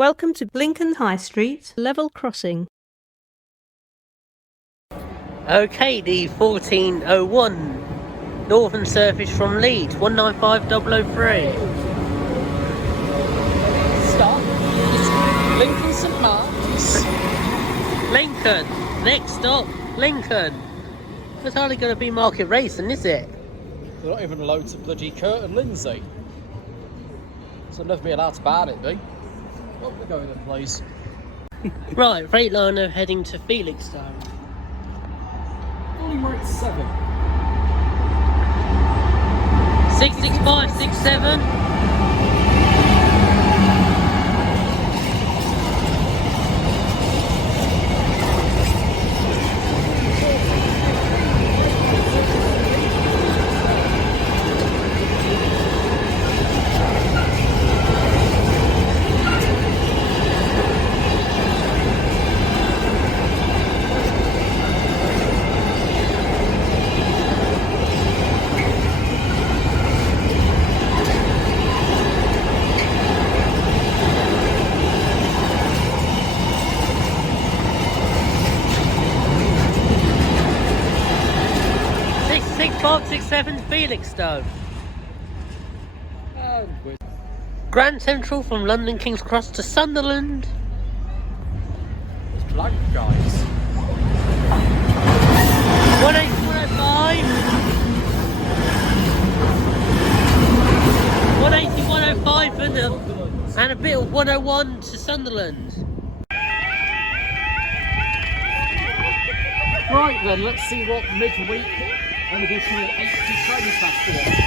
Welcome to Lincoln High Street, level crossing. Okay, the 1401 Northern Service from Leeds, 195003. Stop. Lincoln St Mark's. Lincoln. Next stop, Lincoln. It's hardly going to be Market Racing, is it? They're not even allowed to bloody Curtin Lindsay. So never be allowed to ban it, be? What we going then, please? Right, Freightliner heading to Felixstowe. Only rate 7. 66567. Bob 67 Felixstowe. Grand Central from London King's Cross to Sunderland. It's blank, guys. 180 105 and a bit of 101 to Sunderland. Right then, let's see what midweek an additional 80 trains has to watch.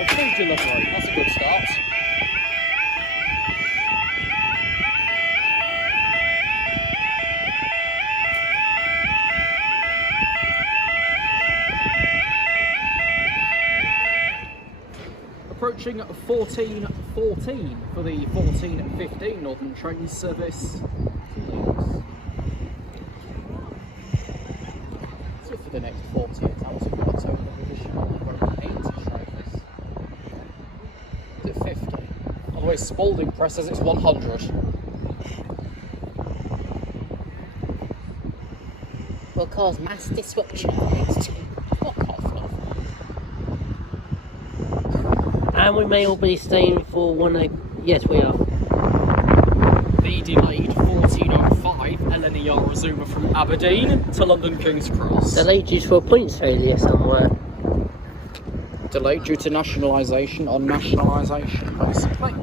A food delivery, that's a good start. Approaching 14:14 for the 14:15 Northern Train Service. So for the next 48 hours, we've got a total of additional 80 trains. Is it 50? By the way, Spalding Press says it's 100. Will cause mass disruption. Fuck off, love. And we may all be staying for yes, we are. The delayed 14:05 LNER Azuma from Aberdeen to London King's Cross. Delayed due to a points failure somewhere. Delayed due to nationalisation on nationalisation, basically.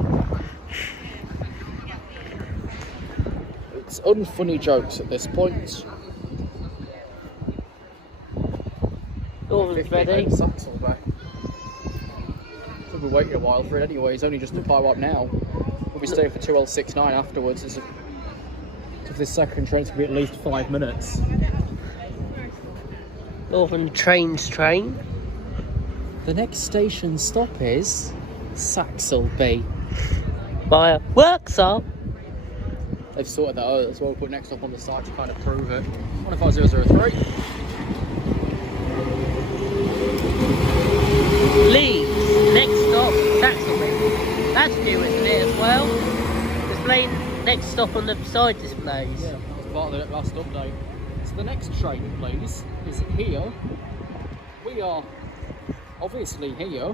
It's unfunny jokes at this point. Northern's ready. Saxilby. We're waiting a while for it anyway. It's only just a pile up now. We'll be staying for 2L69 afterwards. So if this second train's going to be at least 5 minutes. Northern trains train. The next station stop is Saxilby. By a workshop. They've sorted that out as well. Put next up on the side to kind of prove it. 15003. Leeds. Next stop, Saxilby. That's new, isn't it, as well? Displaying next stop on the side displays. Yeah, that was part of the last update. So the next train, please, is here. We are obviously here,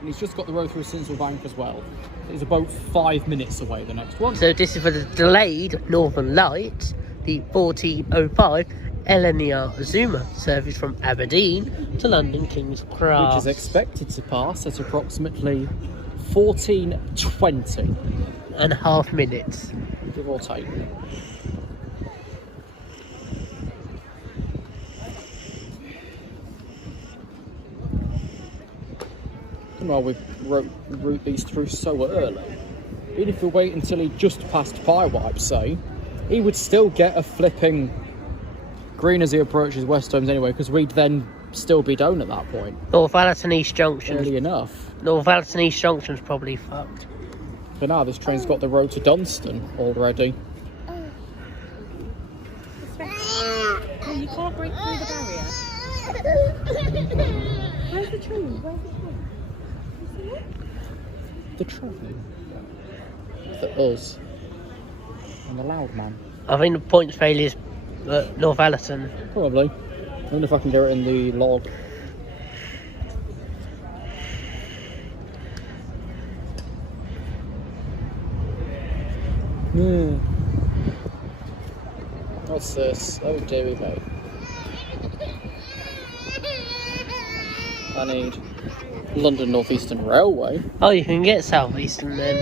and he's just got the road through Sinsel Bank as well. It's about 5 minutes away, the next one. So this is for the delayed Northern Light, the 14:05 LNER Azuma service from Aberdeen to London King's Cross. Which is expected to pass at approximately 14:20 and a half minutes. give or take. I don't know why we route these through so early. Even if we wait until he just passed Pie Wipe, say, he would still get a flipping green as he approaches West Holmes anyway, because we'd then still be down at that point. North Allerton East Junction. Early enough. North Allerton East Junction's probably fucked. But now this train's got the road to Dunstan already. Oh, you can't break through the barrier. Where's the train? Where's the train? The train. For us. And the loud man. I think the points failures at Northallerton. Probably. I wonder if I can get it in the log. What's this? Oh dearie me. I need London North Eastern Railway. Oh, you can get South Eastern then.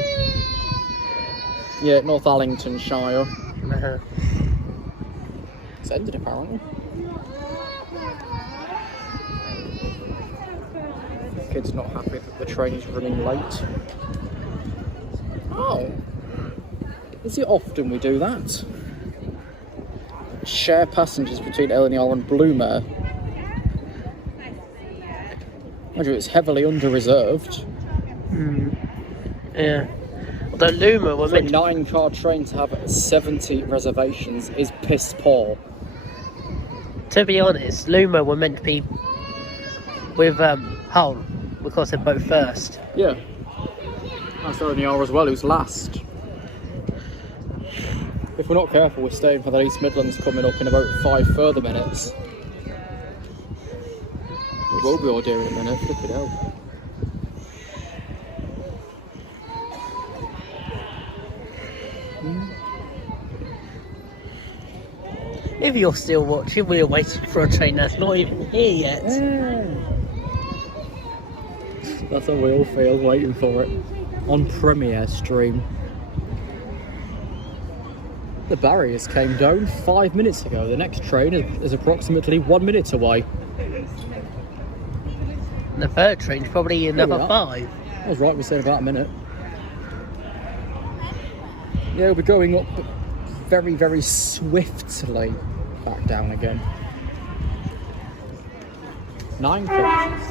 Yeah, Northallertonshire. Uh-huh. It's ended apparently. The kid's not happy that the train is running late. Oh. Is it often we do that? Share passengers between Eleanor and Bloomere. Mind you, it's heavily under-reserved. Yeah. Although Luma were For a meant 9-car train to have 70 reservations is piss poor. to be honest, Luma were meant to be with Hull because they're both first. Yeah. That's Eleanor as well, who's last. If we're not careful, we're staying for the East Midlands coming up in about 5 further minutes. It will be all dear in a minute, flip it out. If you're still watching, we're waiting for a train that's not even here yet. That's how we all feel, waiting for it. On Premiere stream. The barriers came down 5 minutes ago. The next train is approximately 1 minute away. And the third train's probably another 5. I was right, we said about a minute. Yeah, we'll be going up very, very swiftly back down again. 9 coaches.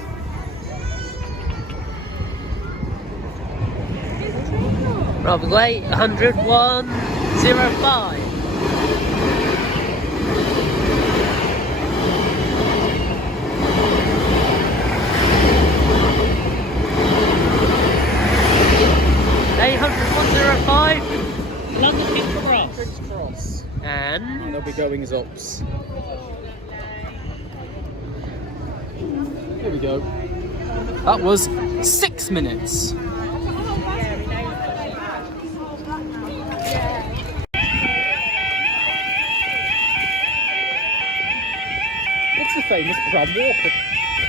Rather great, 101.05. London Peterborough. King's Cross. And They'll be going as ups. Here we go. That was 6 minutes. What's the famous Bram Walker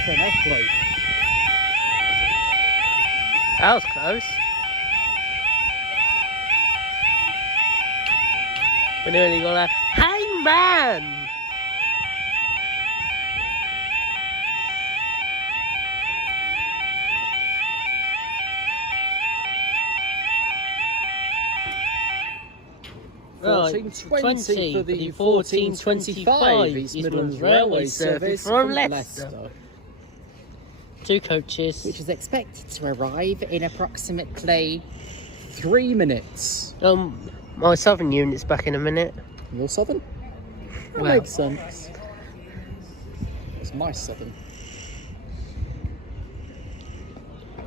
from Oslo? that was close. We nearly got that. Hey man! Right, 14.20 for the 14.25 East Midlands Railway service from Leicester. 2 coaches. which is expected to arrive in approximately 3 minutes. My southern unit's back in a minute. Your southern? That Well. makes sense. It's my southern.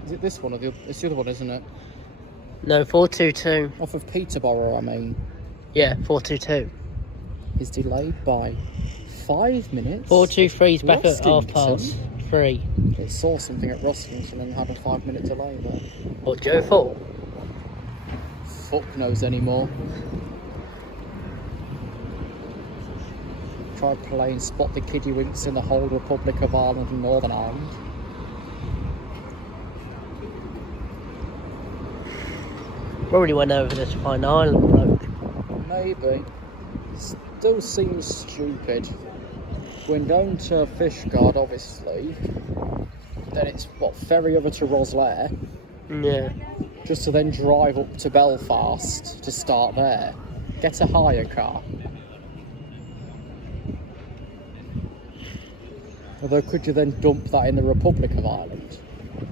Is it this one or the other? It's the other one, isn't it? No, 422. Off of Peterborough, I mean. Yeah, 422. Is delayed by 5 minutes. 423's back at Ruskington. 3:30. It saw something at Ruskington and had a 5-minute delay there. Or Joe 4. Fuck knows anymore. Tried playing Spot the Kiddywinks in the whole Republic of Ireland and Northern Ireland. Probably went over this fine island bloke. Maybe. Still seems stupid. Going down to Fishguard, obviously. Then it's, what, ferry over to Roslair. Yeah. Just to then drive up to Belfast to start there. Get a hire car. Although, could you then dump that in the Republic of Ireland? I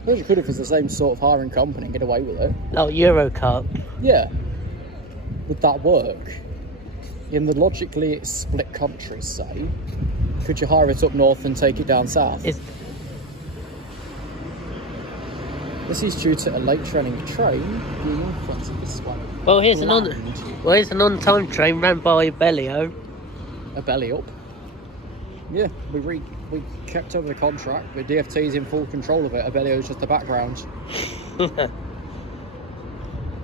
suppose you could if it's the same sort of hiring company and get away with it. Oh, Eurocup. Yeah. Would that work? In the logically split countries, say, could you hire it up north and take it down south? This is due to a late training train being in front of this one. Well, here's an on-time train ran by Bellio. A belly up. Yeah, we kept over the contract. The DFT is in full control of it. A belly is just the background.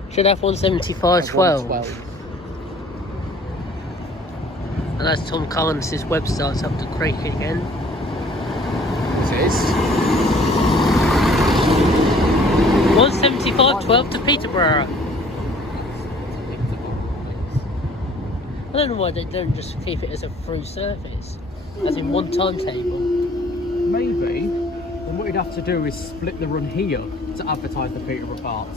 Should have 175.12. And that's Tom Collins' website's up to creek again. It is. 175.12 to Peterborough. I don't know why they don't just keep it as a through service, as in one timetable. Maybe. Then what you'd have to do is split the run here to advertise the Peterborough part.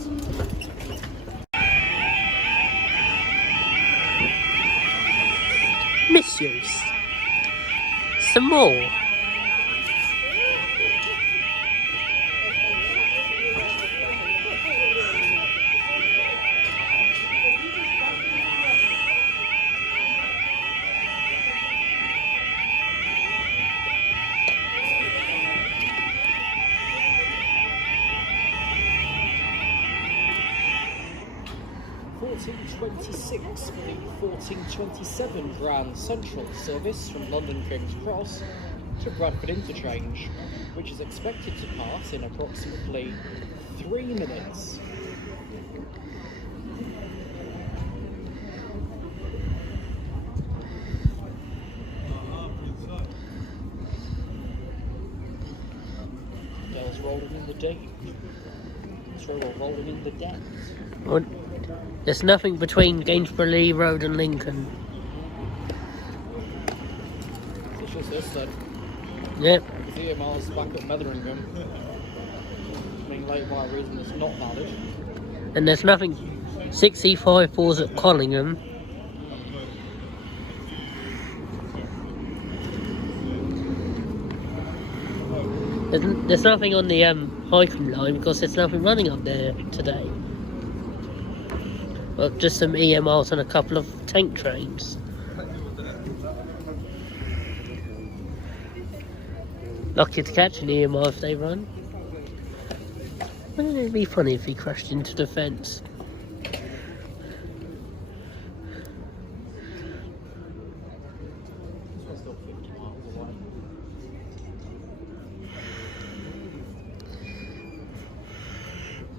Misuse. Some more. £14.26 for the 14.27 Grand Central service from London King's Cross to Bradford Interchange, which is expected to pass in approximately 3 minutes. Dale's rolling in the deep. Rolling in the depths. Well, there's nothing between Gainsborough Lee Road and Lincoln. It's just this then. Yep. The EMR's back at Metheringham, being late by a reason that's not valid. And there's nothing 6E54's at Collingham. There's nothing on the Highcombe line because there's nothing running up there today. Well, just some EMRs and a couple of tank trains. Lucky to catch an EMR if they run. Wouldn't it be funny if he crashed into the fence?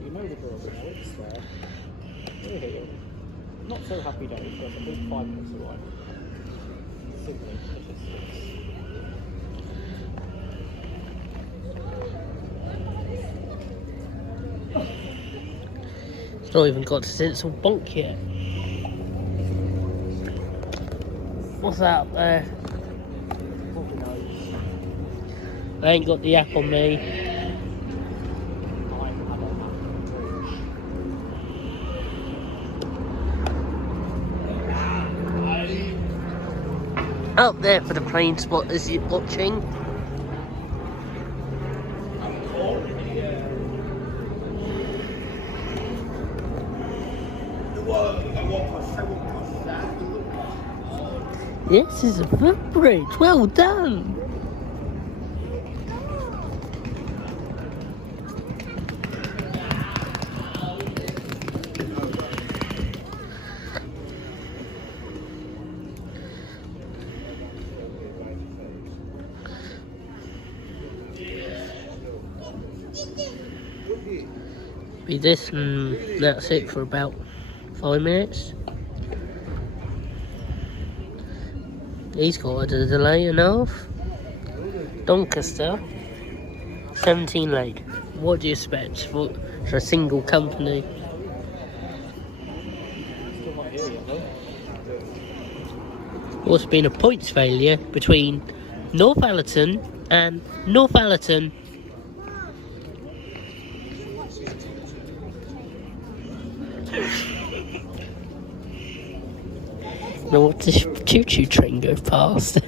You know the girls now, it's there. We're here. Not so happy days, but at least 5 minutes away. Simply statistics. It's not even got to Tinsel Bonk yet. What's that up there? I ain't got the app on me. Up there for the plane spot as you're watching. This is a footbridge. Well done. Be this and that's it for about 5 minutes. He's got a delay and a half. Doncaster, 17 late. What do you expect for a single company? Still not here yet, though. What's been a points failure between Northallerton and Northallerton. Now what does choo-choo train go past?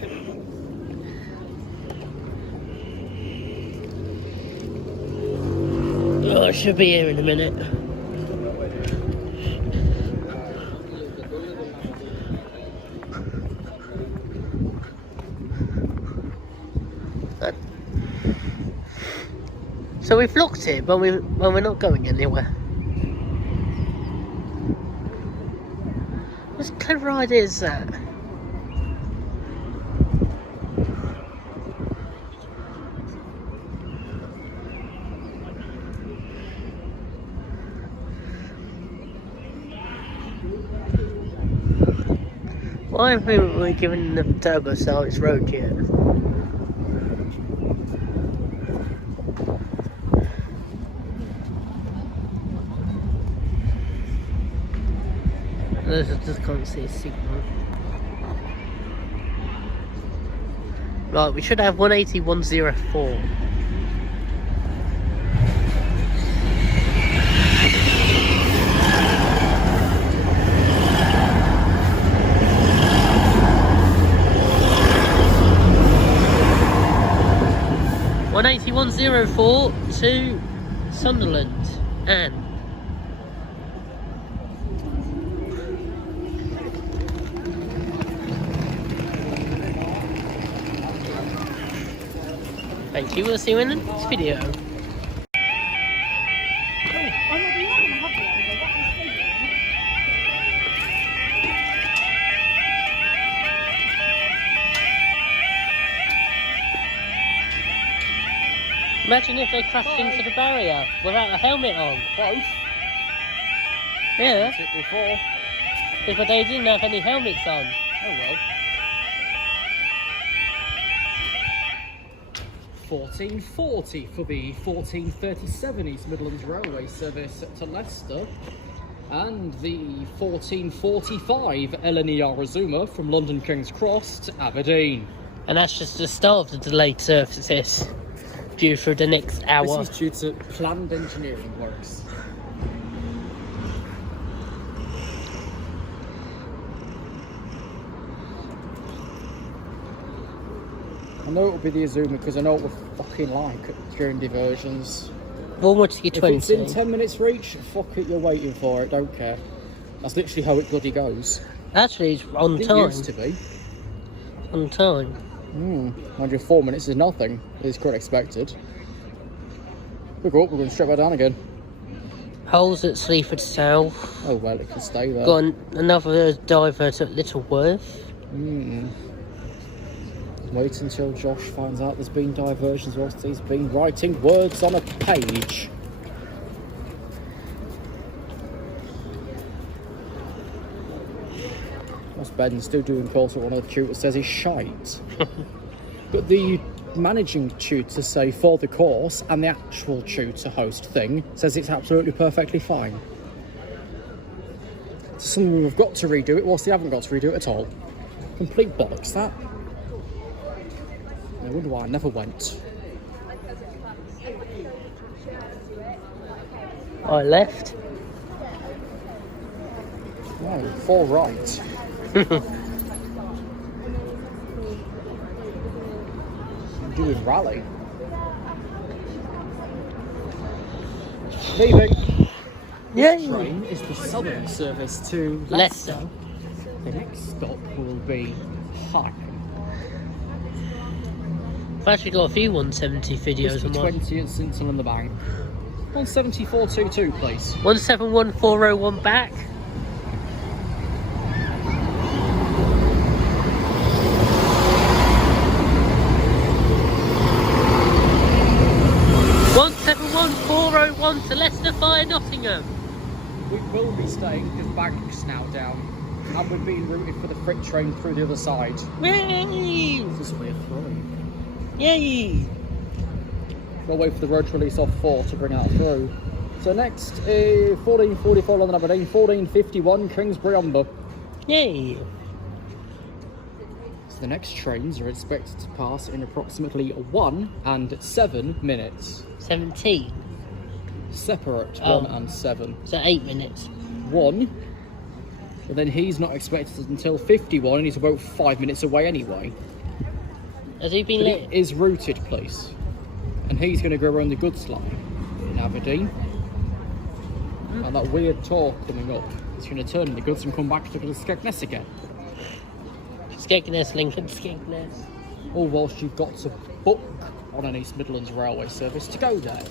Oh, I should be here in a minute. So we've locked it, but we're not going anywhere. What a clever idea is that? Why haven't we given the turbo cell its road yet? I just can't see a signal. Right, we should have 180, 104. To Sunderland and thank you, we'll see you in the next video. Imagine if they crashed into the barrier without a helmet on. Both. Yeah. It before. But they didn't have any helmets on. Oh well. 1440 for the 1437 East Midlands Railway service to Leicester, and the 1445 LNER Azuma from London King's Cross to Aberdeen. And that's just the start of the delayed services due for the next hour. This is due to planned engineering works. I know it'll be the Azuma because I know what we're fucking like during diversions. 120. If it's in 10 minutes reach, fuck it, you're waiting for it, don't care. That's literally how it bloody goes. Actually, it's on It time. used to be. On time. Mind you, 4 minutes is nothing. It's quite expected. Look up, we're going straight back down again. Holes at Sleaford South. Oh well, it can stay there. Got another divert at Littleworth. Wait until Josh finds out there's been diversions whilst he's been writing words on a page. What's Ben still doing calls at one of the tutors says he's shite. But the managing tutor say for the course and the actual tutor host thing says it's absolutely perfectly fine. So some of them have got to redo it whilst they haven't got to redo it at all. Complete bollocks, that. I wonder why I never went. I left. Oh, 4 right. Doing rally. Leaving. Yay! Train is the southern service to Leicester. Leicester. The next stop will be High. I've actually got a few 170 videos on mine. 20 at St on the Bank. 17422, please. 171401 back. To Leicester via Nottingham. We will be staying because Bank's now down, and we're being routed for the freight train through the other side. Yay! This way through. Yay! We'll wait for the road to release off 4 to bring that through. So next, 1444 London Aberdeen, 1451 Kingsbury Umber. Yay! So the next trains are expected to pass in approximately 1 and 7 minutes. 17. Separate 1 and 7. So 8 minutes. 1, but then he's not expected until 51 and he's about 5 minutes away anyway. Has he been But late? it is routed, please. And he's going to go around the goods line in Aberdeen. And that weird tour coming up, he's going to turn in the goods and come back to Skegness again. Skegness, Lincoln, Skegness. All whilst you've got to book on an East Midlands railway service to go there.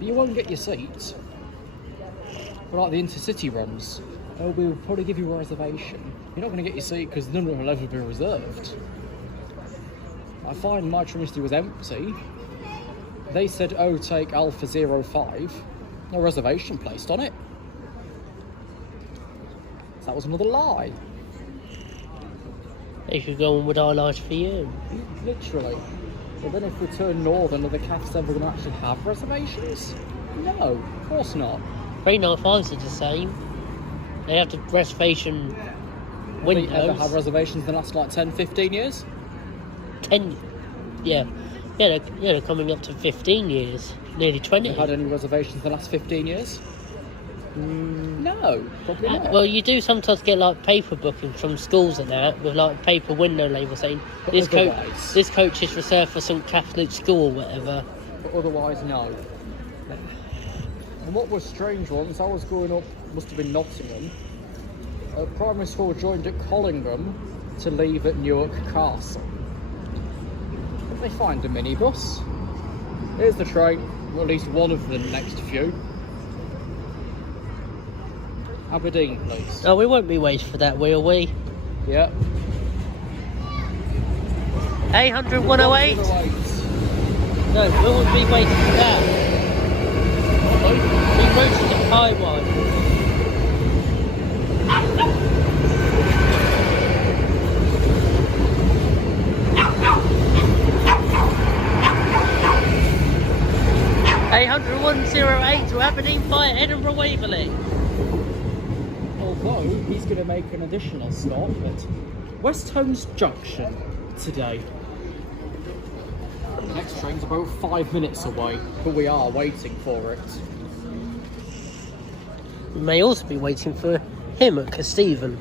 But you won't get your seats. But like the intercity runs, we'll probably give you a reservation. You're not going to get your seat because none of them will ever be reserved. I find my Trinity was empty. They said, oh, take Alpha 05. No reservation placed on it. So that was another lie. They could go on with our lives for you. Literally. But then if we turn northern, are the cafes ever going to actually have reservations? No, of course not. 395s are the same. They have the reservation windows. They ever have reservations in the last like 10, 15 years? 10, yeah. They're coming up to 15 years. Nearly 20. Have you had any reservations in the last 15 years? No, probably not. Well, you do sometimes get like paper bookings from schools and that with like paper window label saying But this otherwise- coach is reserved for some Catholic school or whatever. But otherwise, no. And what was strange once, I was growing up, must have been Nottingham, primary school joined at Collingham to leave at Newark Castle. But they find a minibus. Here's the train, or at least one of the next few. Aberdeen, please. Oh, we won't be waiting for that, will we? Yeah. 800 108? No, we won't be waiting for that. We wrote to the high one. (80108) to Aberdeen via Edinburgh Waverley. Although he's going to make an additional stop at West Holmes Junction today. The next train's about 5 minutes away, but we are waiting for it. We may also be waiting for him at Casteven.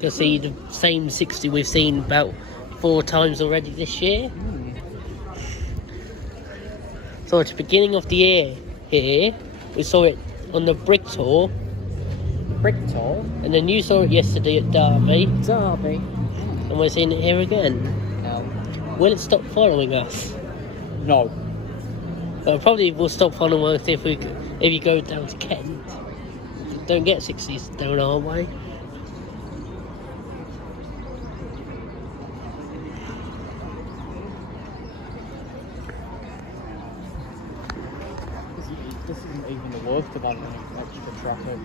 To see the same 60 we've seen about 4 times already this year. So at the beginning of the year here, we saw it on the Brick Tour, and then you saw it yesterday at Derby, and we're seeing it here again. No. Will it stop following us? No. Well, probably will stop following us if you go down to Kent. Don't get 60s down our way. This isn't even the worst of having extra traffic.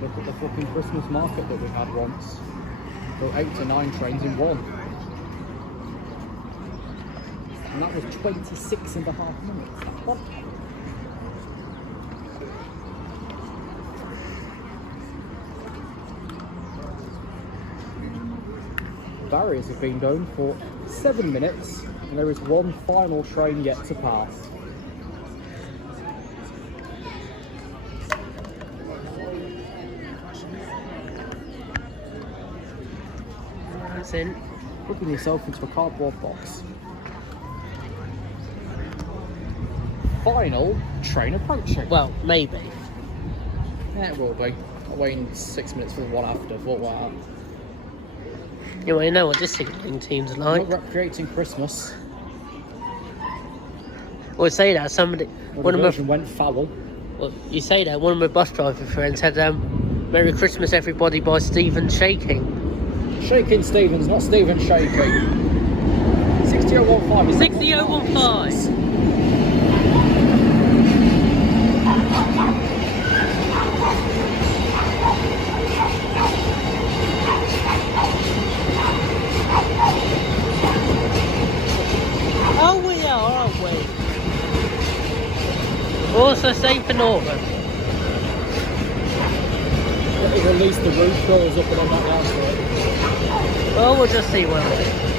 Look at the fucking Christmas market that we had once. There were 8 to 9 trains in one. And that was 26 and a half minutes. What? Barriers have been going for 7 minutes, and there is one final train yet to pass. That's in. Putting yourself into a cardboard box. Final train approaching. Well, maybe. Yeah, it will be. I'm waiting 6 minutes for the one after. Thought, wow. You already know what this signalling team's I'm like. not recreating Christmas. Well, say that somebody, one of my, went foul. well, you say that one of my bus driver friends had "Merry Christmas, everybody" by Stephen Shaking. Shaking Stevens, not Stephen Shaking. 60015. 60015. Oh, we are, aren't we? We're also safe for Northern. At least the roof goes up and on that last one. Well, we'll just see where we're.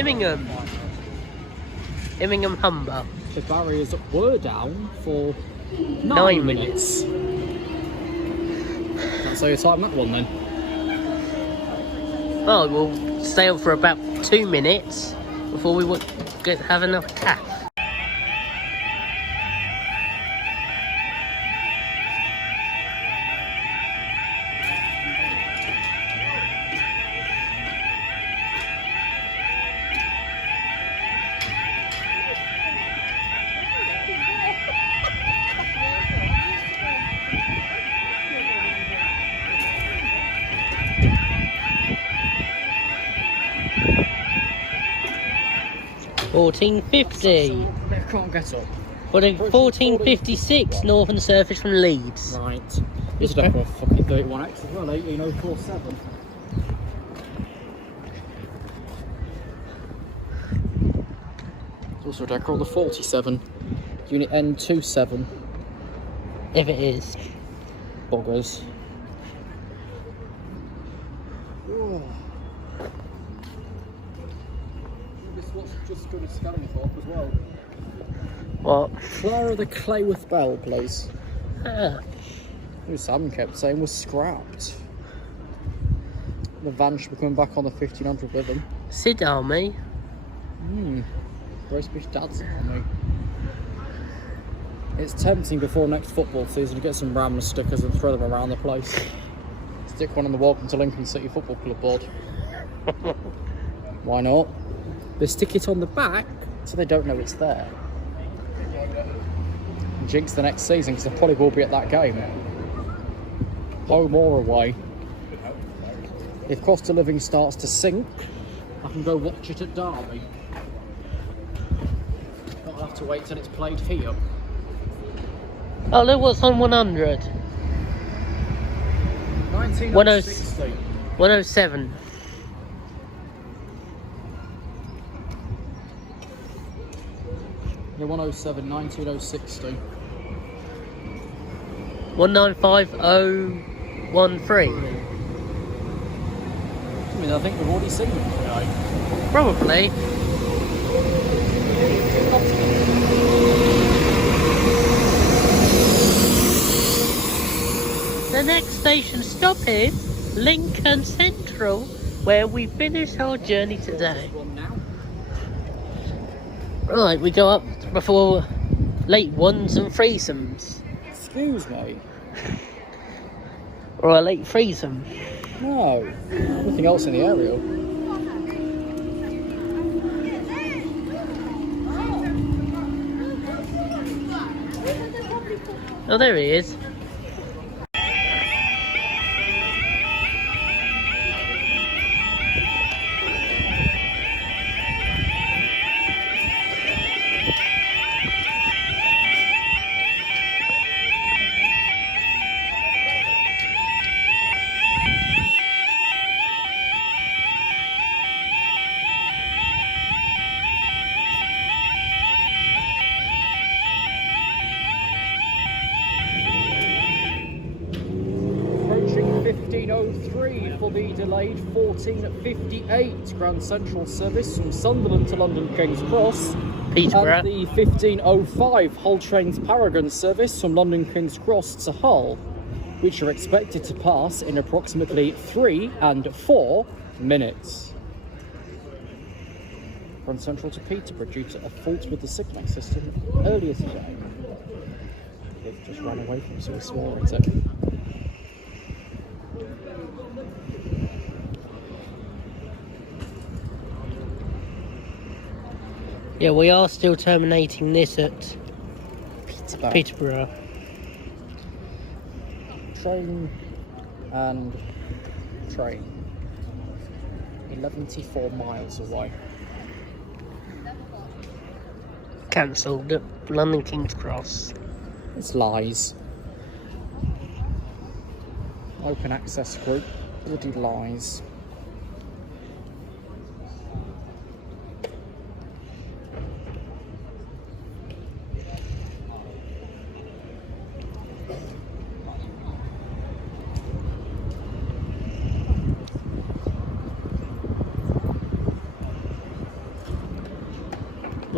Immingham. Immingham Humber. The barriers were down for 9 minutes. That's how you time that one then. Oh, we'll stay on for about 2 minutes before we would have enough cash. $14.50. I can't get up. But a 14.56 Northern Surface from Leeds. Right. This is definitely a fucking 31X as well, 18047. It's also a decker on the 47. Unit N27. If it is. Buggers. This was just good at scanning for as well. What? Clara the Clayworth Bell, please. Ah, Who Sam kept saying was scrapped. The van should be coming back on the 1500 with him. Sid Army. Roastfish Dad's on me. It's tempting before next football season to get some Ramner stickers and throw them around the place. Stick one on the Welcome to Lincoln City Football Club board. Why not? They stick it on the back so they don't know it's there. Jinx the next season because I probably will be at that game. Home or away. If cost of living starts to sink, I can go watch it at Derby. Not have to wait till it's played here. Oh, look what's on 100. 1960. 107. Yeah, 107, 19060. 195013. I mean, I think we've already seen them today. Probably. The next station stop is Lincoln Central, where we finish our journey today. Right, we go up before late ones and threesomes. Excuse me. Or a late threesome. No, nothing else in the aerial. Oh, there he is. Approaching 1503 for the delayed 1458 Grand Central service from Sunderland to London King's Cross. Peterborough. And the 1505 Hull Trains Paragon service from London King's Cross to Hull, which are expected to pass in approximately 3 and 4 minutes. Grand Central to Peterborough due to a fault with the signalling system earlier today. They've just ran away from us, so we swore at it. Yeah, we are still terminating this at Peterborough. Train and train. 114 miles away. Cancelled at London King's Cross. It's lies. Open access group. Bloody lies.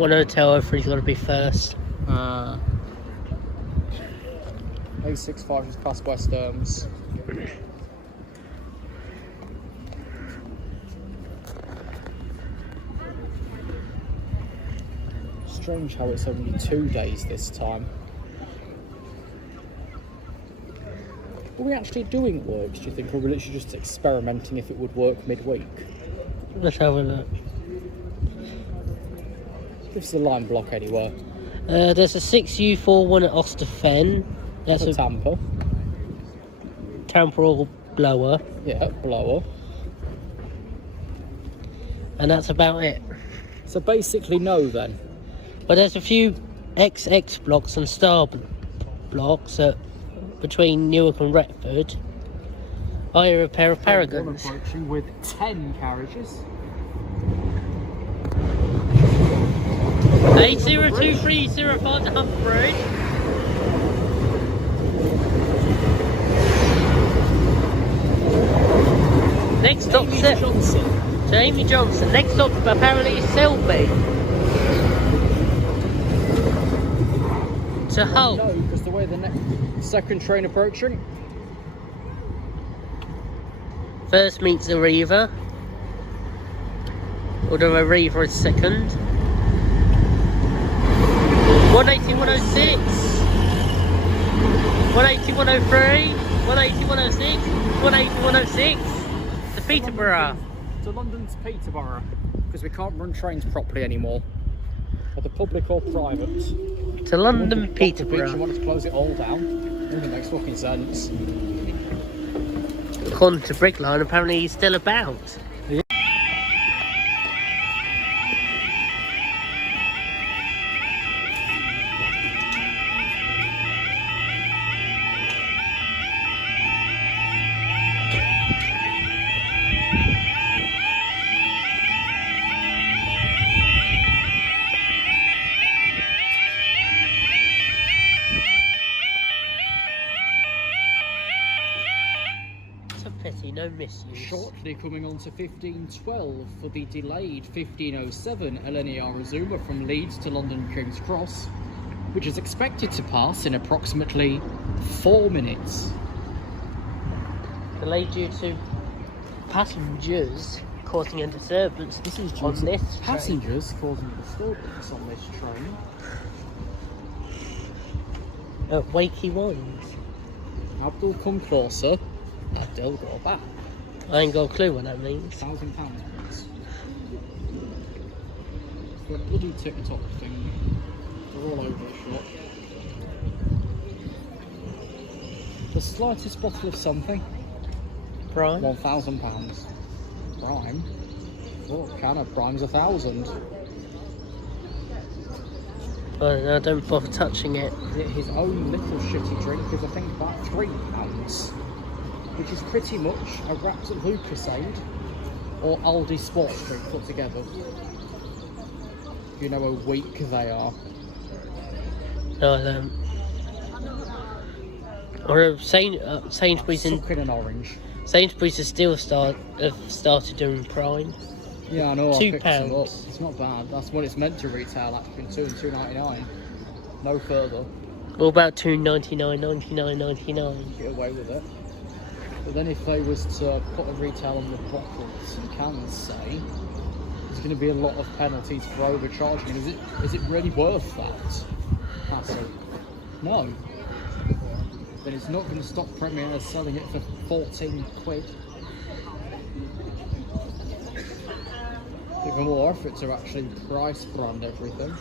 One hotel everybody's got to be first. A65 just past West Erms. Strange how it's only 2 days this time. Are we actually doing works, do you think, or are we literally just experimenting if it would work midweek? Let's have a look. This is a line block anywhere. There's a 6U41 at Osterfen. That's a tamper. temporal blower. Yeah, blower. And that's about it. So basically no then. But there's a few XX blocks and star blocks between Newark and Retford. I hear a pair of Paragons. One approaching with 10 carriages. 802305 to Hump Bridge. Next stop, Jamie Johnson. Next stop apparently is Selby. To Hull. No, because the way the second train approaching. First meets Arriva. Although Arriva is second. 180, 106. 180, 103. 180, 106. 180, 106. To Peterborough. To London to Peterborough. Because we can't run trains properly anymore. Whether public or private. To London, You Peterborough. want to close it all down? It makes fucking sense. According to Brickline, apparently he's still about. No misuse. Shortly coming on to 1512 for the delayed 1507 LNER Azuma from Leeds to London King's Cross, which is expected to pass in approximately 4 minutes. Delayed due to passengers causing a disturbance This is due on to this train. passengers causing a disturbance on this train. Wakey ones. Abdul come closer, Abdul go back. I ain't got a clue what that means. £1,000 please. The bloody TikTok thing. They're all over the shop. The slightest bottle of something. Prime. £1,000. Prime? Oh, can of Prime's 1,000. I don't bother touching it. His own little shitty drink is I think about £3, which is pretty much a wrapped Lucasade or Aldi sports drink put together. You know how weak they are. No, I don't. Or Sainsbury's Suck in an orange. Sainsbury's have started doing Prime. Yeah, I know. I picked some up. £2. It's not bad. That's what it's meant to retail at between £2 and £2.99. No further. What about £2.99, $99.99? Get away with it. But then if they was to put a retail on the bottles and cans, say, there's going to be a lot of penalties for overcharging. Is it really worth that hassle? No. Then it's not going to stop Premier selling it for 14 quid. Even more if it's to actually price brand everything.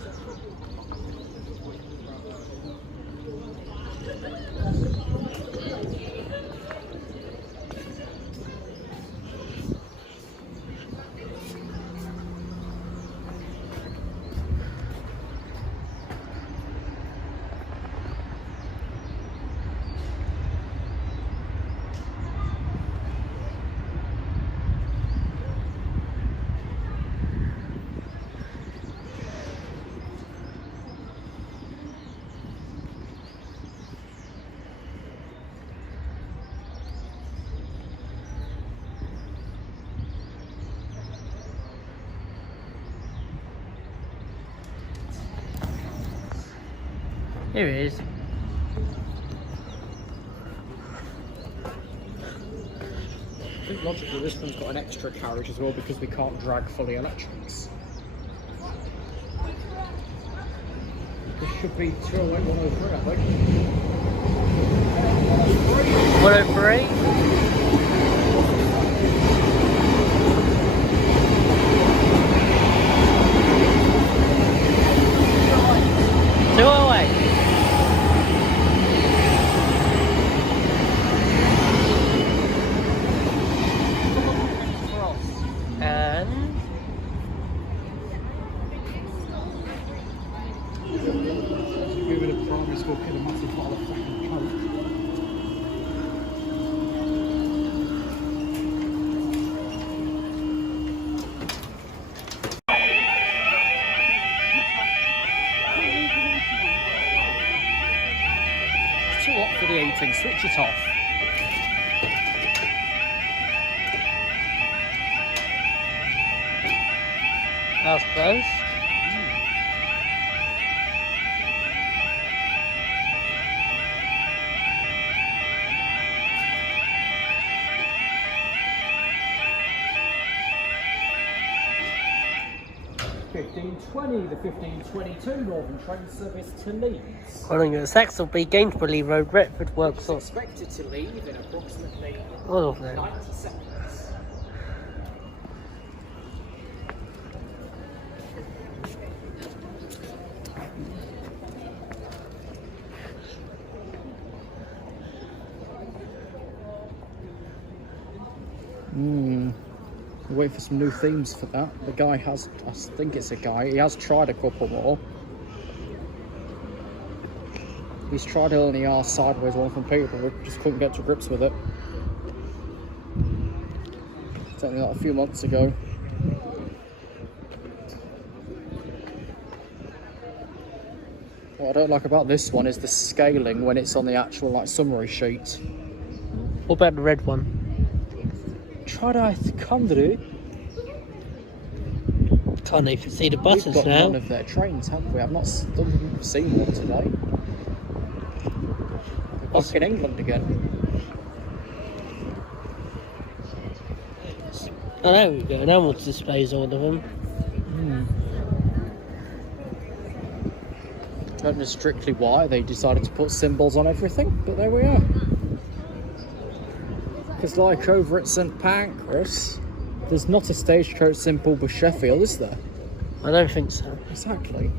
Here it is. I think logically this one's got an extra carriage as well because we can't drag fully electrics. This should be 208 103, I think. 103. Too hot for the eating, switch it off. That's close. The 1522 Northern train service to Leeds. Calling it Saxilby, Gainsborough Road, Retford It's Workshop. expected to leave in approximately All of them. 90 seconds. Wait for some new themes for that. The guy has, I think it's a guy, he has tried a couple more. He's tried only our sideways one from Peterborough, just couldn't get to grips with it. It's only like a few months ago. What I don't like about this one is the scaling when it's on the actual like summary sheet. What about the red one? Tried I can do. Can't even see the We've buttons got now. none of their trains, have we? I've not seen one today. We're back in England again. Oh, there we go. Now we'll displays all of them. I don't know strictly why they decided to put symbols on everything, but there we are. Because like over at St Pancras, there's not a stagecoach symbol with Sheffield, is there? I don't think so. Exactly.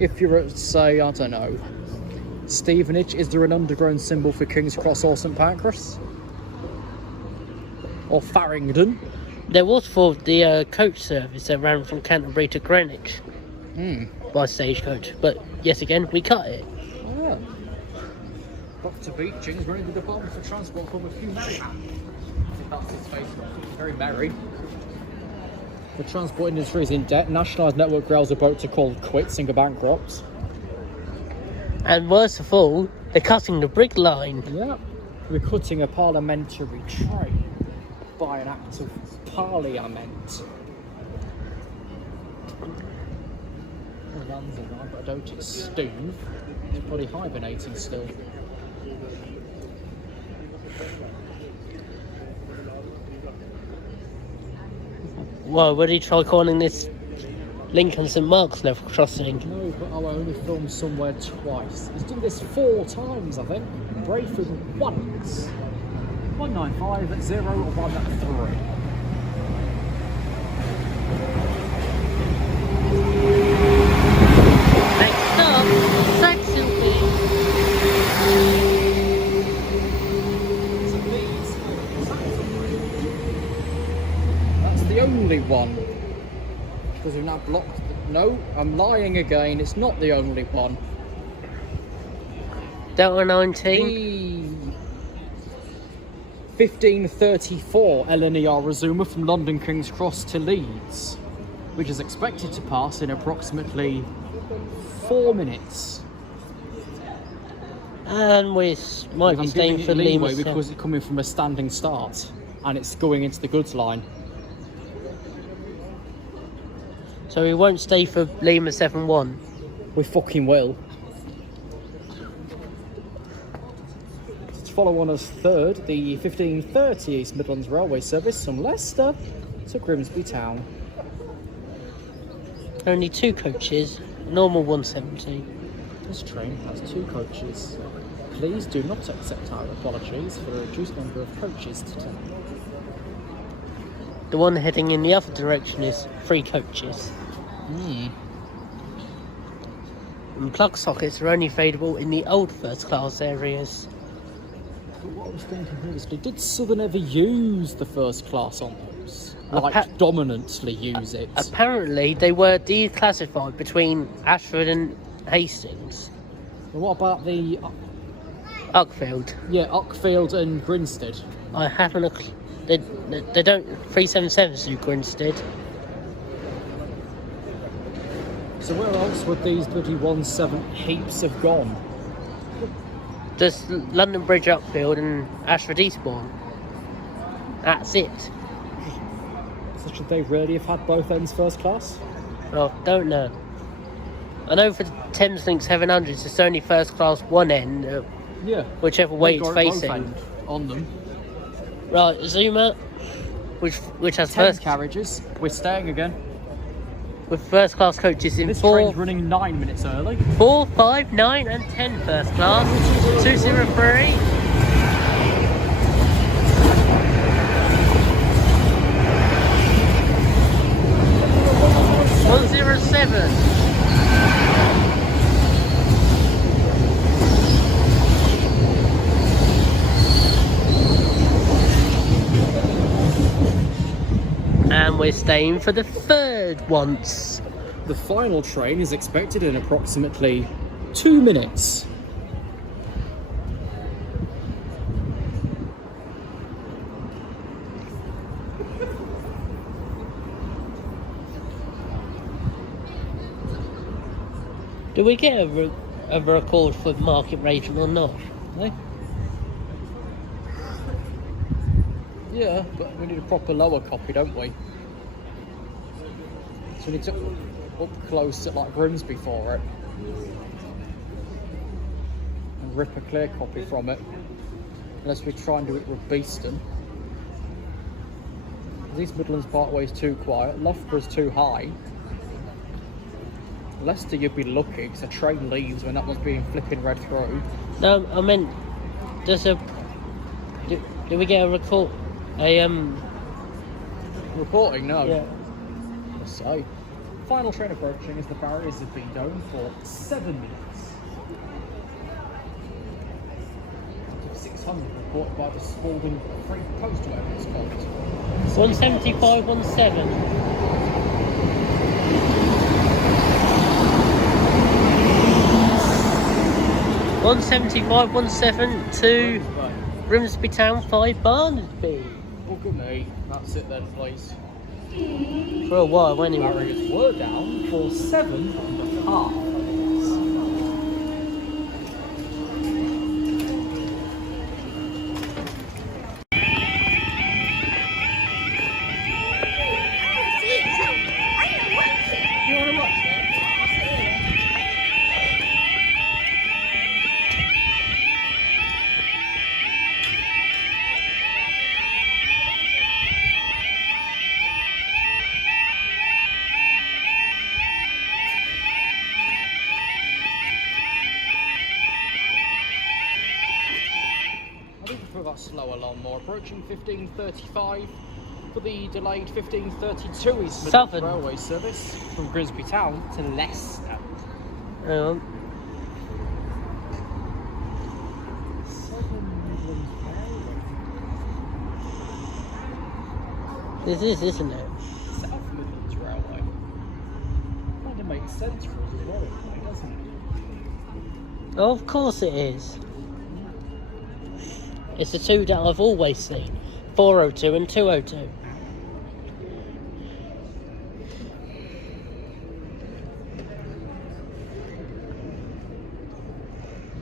If you're at, say, I don't know, Stevenage, is there an underground symbol for King's Cross or St Pancras? Or Farringdon? There was for the coach service that ran from Canterbury to Greenwich by stagecoach, but yet again we cut it. Yeah. Dr. Beeching's running the Department for Transport from a few Merryman. I think that's his face. Very merry. The transport industry is in debt. Nationalised Network Rail's about to call quits and go bankrupt. And worst of all, they're cutting the brick line. Yeah. We're cutting a parliamentary train by an act of parliament. The land's alive, but I don't it's Steve. He's probably hibernating still. Well, would he try calling this Lincoln St Mark's level crossing? No, but I only filmed somewhere twice. He's done this 4 times, I think. Brayford once. 195 at 0 or 1 at 3. Next up, Saxilby. That's the only one. Because we've now blocked. No, I'm lying again. It's not the only one. Delta 19. The 1534 LNER Razuma from London King's Cross to Leeds, which is expected to pass in approximately 4 minutes. And we might be I'm staying giving for it leeway Lima. because it's coming from a standing start and it's going into the goods line. So we won't stay for Lima 7-1. We fucking will. To follow on as third, the 15:30 East Midlands Railway service from Leicester to Grimsby Town. Only 2 coaches, normal 170. This train has 2 coaches. Please do not accept our apologies for the reduced number of coaches today. The one heading in the other direction is 3 coaches. And plug sockets are only available in the old first class areas. But what I was thinking previously, did Southern ever use the first class on those? Like, Appa- dominantly use it? Apparently, they were declassified between Ashford and Hastings. And what about the... Uckfield. Yeah, Uckfield and Grinstead. I haven't a they don't 377s do Grinstead. So where else would these bloody 1/7 heaps have gone? Just London Bridge Uckfield and Ashford Eastbourne. That's it. So should they really have had both ends first class? Oh, don't know. I know for the Thameslink 700s it's only first class one end, Yeah. whichever way They it's got both facing. end on them. Right, Zuma, which has 10 first carriages. We're staying again. with first class coaches in This 4, train's running 9 minutes early. 4, 5, 9 and 10 first class. 203. And we're staying for the third once. The final train is expected in approximately 2 minutes. Do we get a record for market rating or not? Eh? Yeah, but we need a proper lower copy, don't we? So we need to up close at like Grimsby for it. And rip a clear copy from it. Unless we try and do it with Beeston. East Midlands Parkway is too quiet, Loughborough's too high. Leicester you'd be lucky because the train leaves when that was being flipping read through. No, I meant do we get a record? Reporting, no. Yeah. Let's say. Final train approaching as the barriers have been down for 7 minutes. Out of 600 reported by the Spalding Free Post, whatever it's called. 175, 17. 175, 17 to Grimsby Town, 5 Barnaby. Look at me. That's it then, please. For a while, anyway. Barriers were down for 7.5 minutes. You want to watch that? I think for that slower lawnmower approaching 15:35 for the delayed 15:32 East Midlands Southern. Railway service from Grimsby Town to Leicester. Hang on. Southern Midlands Railway. This is, isn't it? South Midlands Railway. Kind of makes sense for us as well, doesn't it? Oh, of course it is. It's the two that I've always seen. 402 and 202.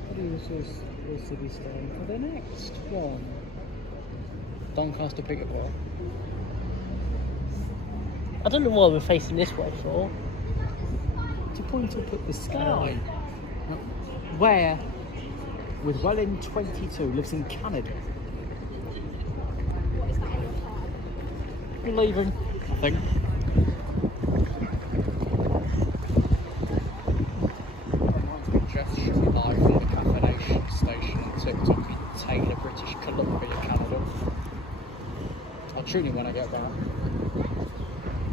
What are you supposed to be staying for the next one? Doncaster, Peterborough. I don't know why we're facing this way for. to point up at the sky. Where, with Welling 22, lives in Canada. We're leaving, I think. Live from the Caffeination station on TikTok in Taylor, British Columbia, Canada. I'll tune in when I get back.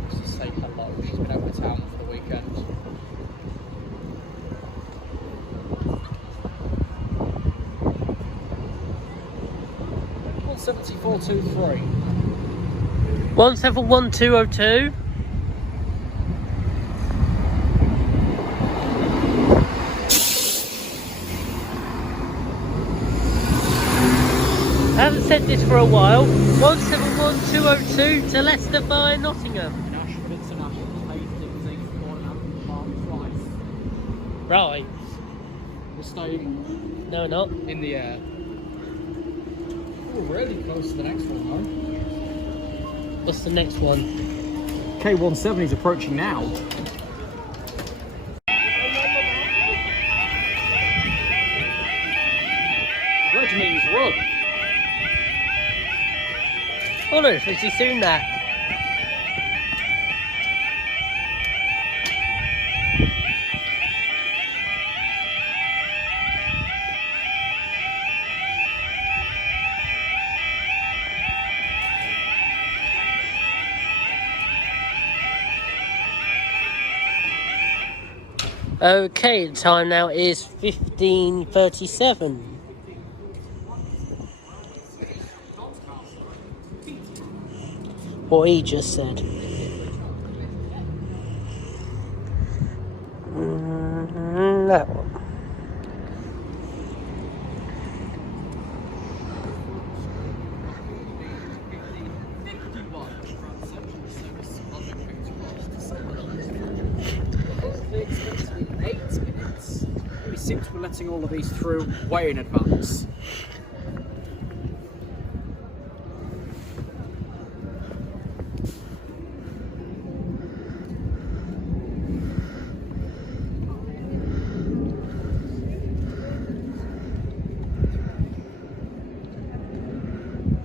Just to say hello. She's been over town for the weekend. $174.23. 171202. I haven't said this for a while. 171202 to Leicester via Nottingham. Ashford International paid things twice. Right. We're staying No, not. in the air. We're really close to the next one, though. What's the next one? K170 is approaching now. Redmond's Run. Oh no, she's doing that. Okay, the time now is 15:37. What he just said. That one. We seem to be letting all of these through way in advance.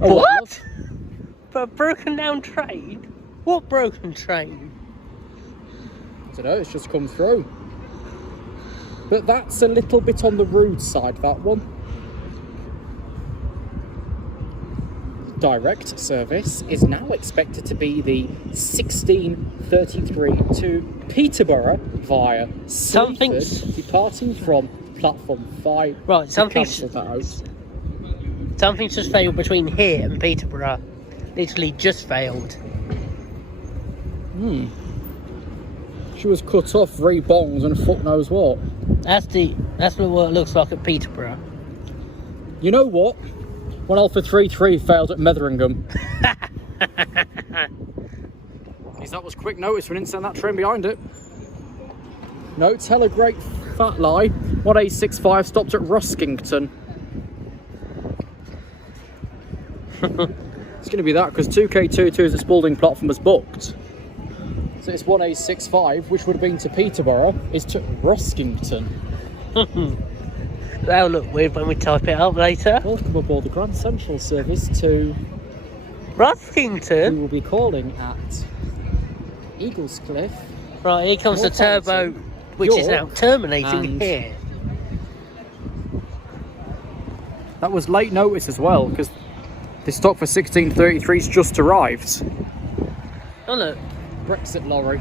Oh, What? For a broken down train? What broken train? I don't know, it's just come through. But that's a little bit on the rude side, that one. Direct service is now expected to be the 1633 to Peterborough via Salford, departing from platform 5. Right, something's just failed between here and Peterborough. Literally just failed. She was cut off 3 bongs and fuck knows what. That's what it looks like at Peterborough. You know what? When Alpha 33 failed at Metheringham. Because that was quick notice, we didn't send that train behind it. No, tell a great fat lie. 1865 stopped at Ruskington. It's going to be that because 2K22's at Spalding platform was booked. So it's 1865, which would have been to Peterborough, is to Ruskington. That'll look weird when we type it up later. Welcome aboard the Grand Central service to... We Ruskington? will be calling at Eagles Cliff. Right, here comes the turbo, which is now terminating and- here. That was late notice as well, because the stock for 1633's just arrived. Oh look. Brexit lorry.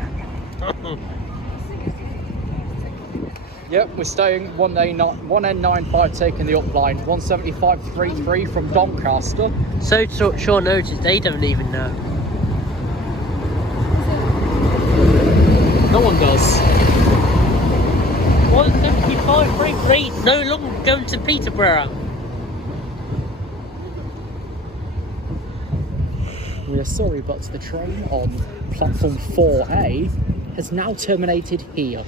Yep, we're staying 1N95 taking the upline, 175.33 from Doncaster. So short notice, they don't even know. No one does. 175.33, no longer going to Peterborough. We are sorry, but the train on platform 4A has now terminated here.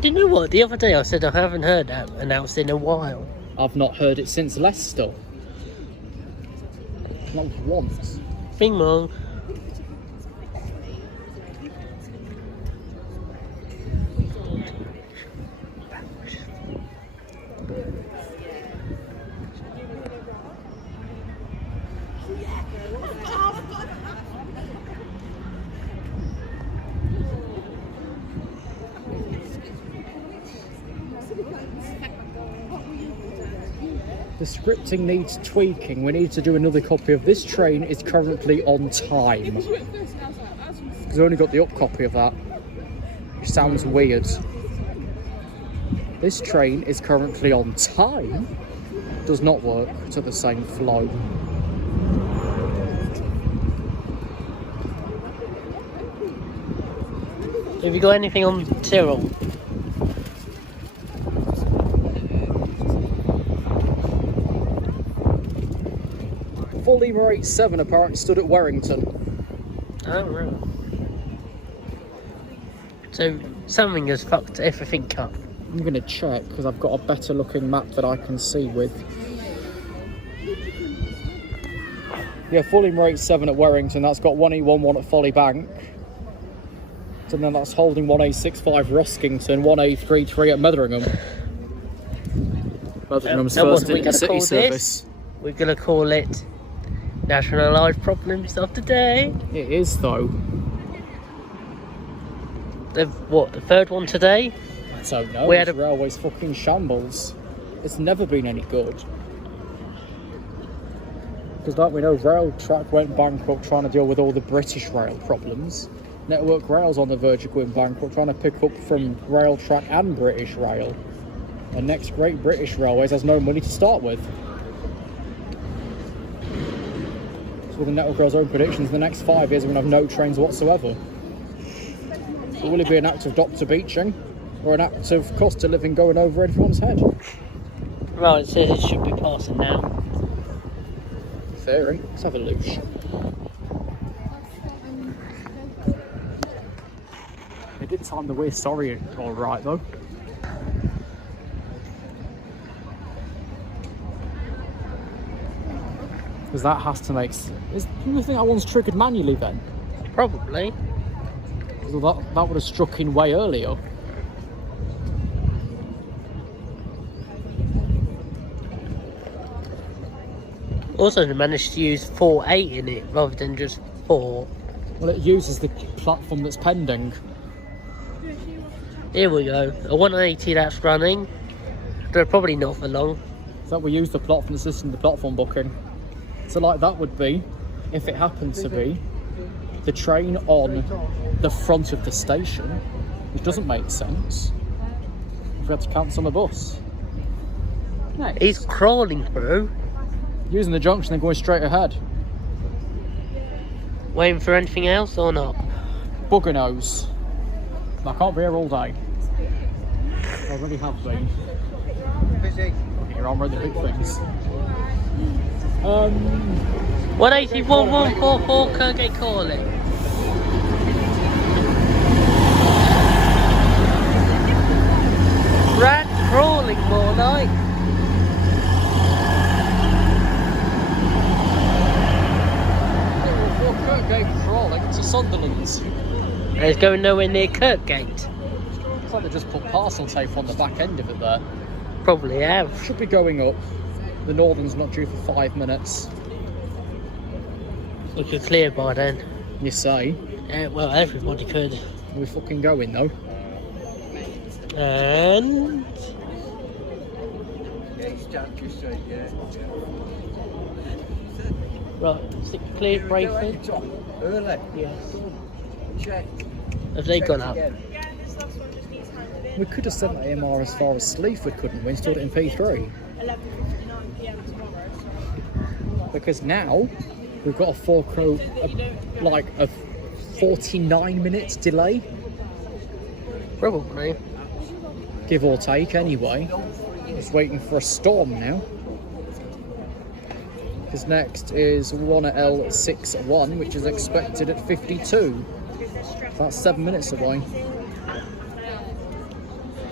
Do you know what? The other day I said I haven't heard that announced in a while. I've not heard it since Leicester. Not once. Bing bong. The scripting needs tweaking. We need to do another copy of this train is currently on time. Because I only got the up copy of that. Which sounds weird. This train is currently on time. Does not work to the same flow. Have you got anything on Tyrrell? Full Lima 87 apparently stood at Warrington. Oh, right. So something has fucked everything up. I'm going to check because I've got a better looking map that I can see with. Yeah, Full Lima 87 at Warrington. That's got 1E11 at Folly Bank. And then that's holding 1A65 Ruskington, 1A33 at Metheringham. Metheringham's first intercity service. We're going to call it National Life Problems of the Day. It is though. The third one today? I don't know. We had This railway's fucking shambles. It's never been any good. Because like we know, Rail Track went bankrupt trying to deal with all the British rail problems. Network Rail's on the verge of going bankrupt, trying to pick up from Rail Track and British Rail. And Next Great British Railways has no money to start with. So the Network Rail's own predictions, the next 5 years we're going to have no trains whatsoever. So will it be an act of Dr. Beeching, or an act of cost of living going over everyone's head? Right, it says it should be passing now. Theory. Let's have a look. They did time the We're Sorry alright though. Because that has to make... Do you think that one's triggered manually then? Probably. Well, that would have struck in way earlier. Also, they managed to use 4.8 in it rather than just 4. Well, it uses the platform that's pending. Here we go. A 180 that's running. They're probably not for long. So we use the platform system, the platform booking. So like that would be, if it happened to be, the train on the front of the station, which doesn't make sense. If we had to cancel a bus. Next. He's crawling through. Using the junction, then going straight ahead. Waiting for anything else or not? Bugger knows. I can't be here all day. I already have been. Busy. You're on with the big things. 180 1144 Kirkgate calling. Rat crawling more like. Kirkgate crawling to Sunderland's. And it's going nowhere near Kirkgate. It's like they just put parcel tape on the back end of it there. Probably have. Should be going up. The Northern's not due for 5 minutes. We could clear by then. You say? Yeah, well, everybody could. We're fucking going though. And right, stick clear braking. Early. Yes. Check. Have they gone up? We could have sent AMR as far as Sleaford, couldn't we? Installed it in P3. 11:59 PM tomorrow. Because now we've got a a 49 minutes delay, Probably. give or take. Anyway, just waiting for a storm now. Because next is 1L61, which is expected at 52. That's 7 minutes away.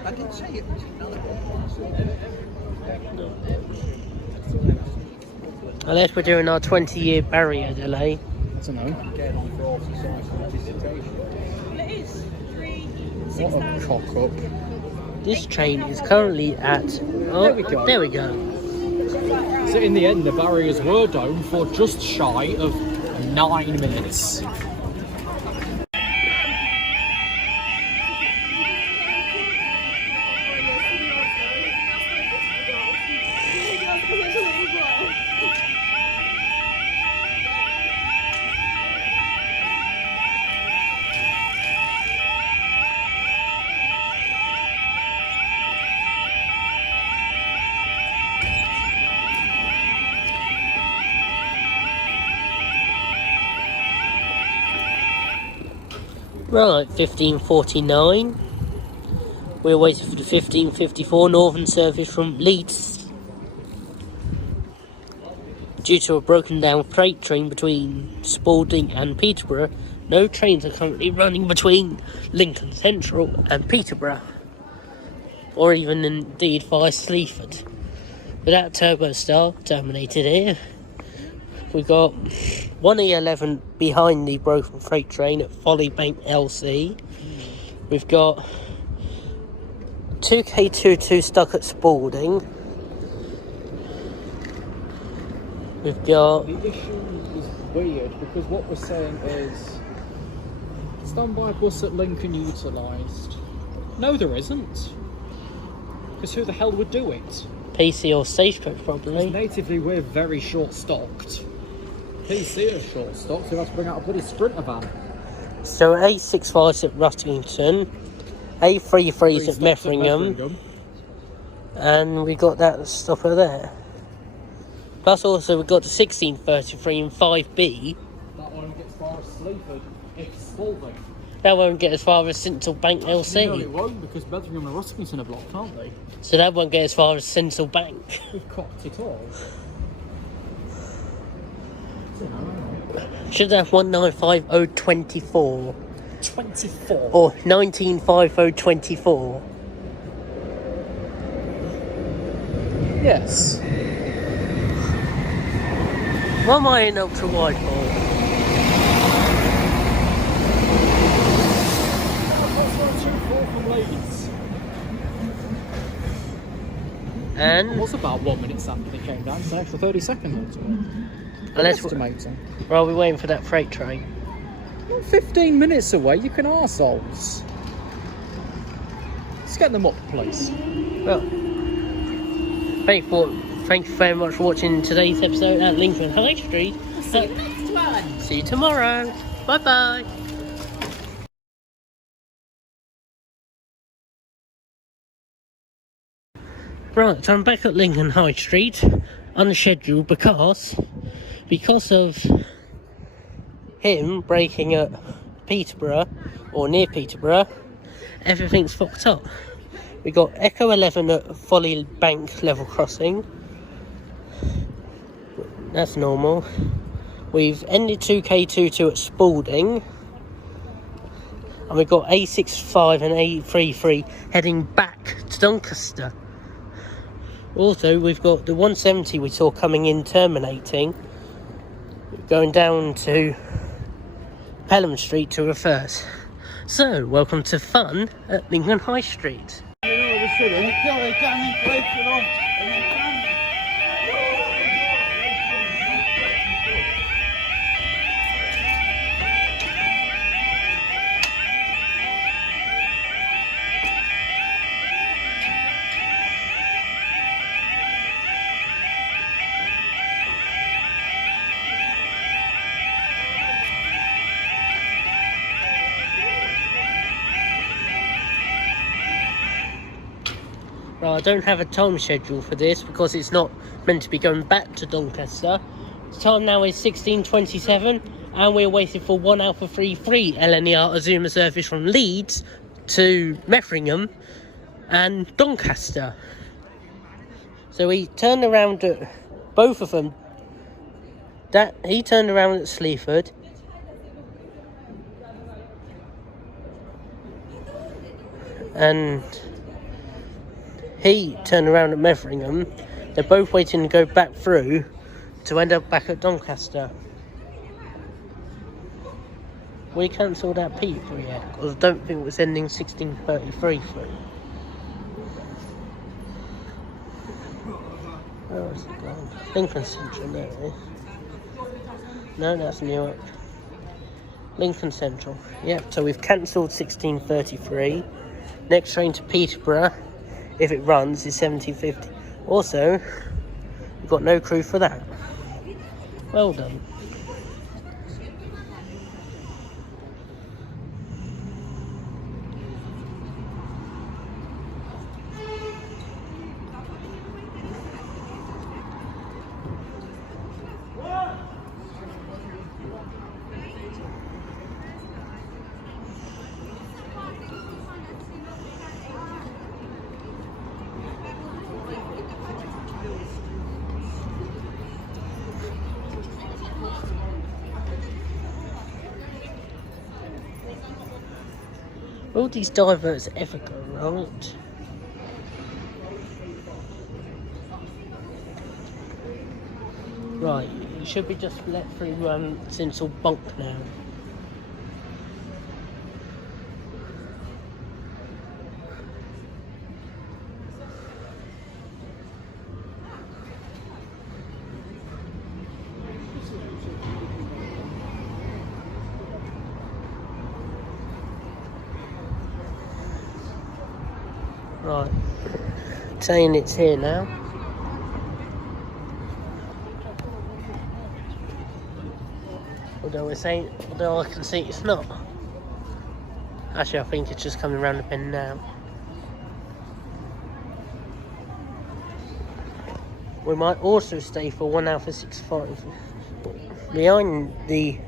I didn't say it was another one. Unless we're doing our 20-year barrier delay. I don't know. Getting on for all society dissertation. It is What a cock up. This train is currently at... Oh, There we go. There we go. So in the end, the barriers were down for just shy of 9 minutes. Right, 1549. We're waiting for the 1554 northern service from Leeds. Due to a broken down freight train between Spalding and Peterborough, no trains are currently running between Lincoln Central and Peterborough, or even indeed via Sleaford. Without Turbo Star terminated here, we've got 1E11 behind the broken freight train at Follybank LC. We've got 2K22 stuck at Spalding. We've got... The issue is weird because what we're saying is standby bus at Lincoln utilised. No, there isn't. Because who the hell would do it? PC or Stagecoach probably. Natively, we're very short-stocked. PC are short-stocked, so we have to bring out a bloody Sprinter van. So A65's at Ruskington, A33's at Metheringham, and we got that stopper there. Plus also we've got the 1633 and 5B. That won't get as far as Sleaford, it's Spalding. That won't get as far as Central Bank LC. No, it won't, because Metheringham and Ruskington are blocked, aren't they? So that won't get as far as Central Bank. We've cocked it all. Should have 195024. 24. Or 195024. Yes. What am I in ultra wide for? And It was about 1 minute after they came down, so an extra 30 seconds. unless Estimating. well, we're waiting for that freight train. Not 15 minutes away, you can arseholes. Let's get them up, please. Well, thank you very much for watching today's episode at Lincoln High Street. See you next one. See you tomorrow. Bye bye. Right, so I'm back at Lincoln High Street, unscheduled because of him breaking at Peterborough, or near Peterborough, everything's fucked up. We got Echo 11 at Folly Bank level crossing. That's normal. We've ended 2K22 at Spalding. And we've got A65 and A33 heading back to Doncaster. Also, we've got the 170 we saw coming in terminating, going down to Pelham Street to reverse. So, welcome to fun at Lincoln High Street. Right, I don't have a time schedule for this because it's not meant to be going back to Doncaster. The time now is 16:27 and we're waiting for 1 Alpha 33 LNER Azuma service from Leeds to Metheringham and Doncaster. So he turned around at both of them. He turned around at Sleaford. And he turned around at Metheringham. They're both waiting to go back through to end up back at Doncaster. We cancelled that Peterborough yet, because I don't think it was ending 1633 through. Where was it going? Lincoln Central, there it is. No, that's Newark. Lincoln Central. Yep, so we've cancelled 1633. Next train to Peterborough, if it runs, is 1750. Also, we've got no crew for that. Well done. All these diverts ever go right? Right, you should be just let through Sinsel Bunk now. Right, saying it's here now. Although I can see it's not. Actually, I think it's just coming around the bend now. We might also stay for 1 Alpha 65. Behind the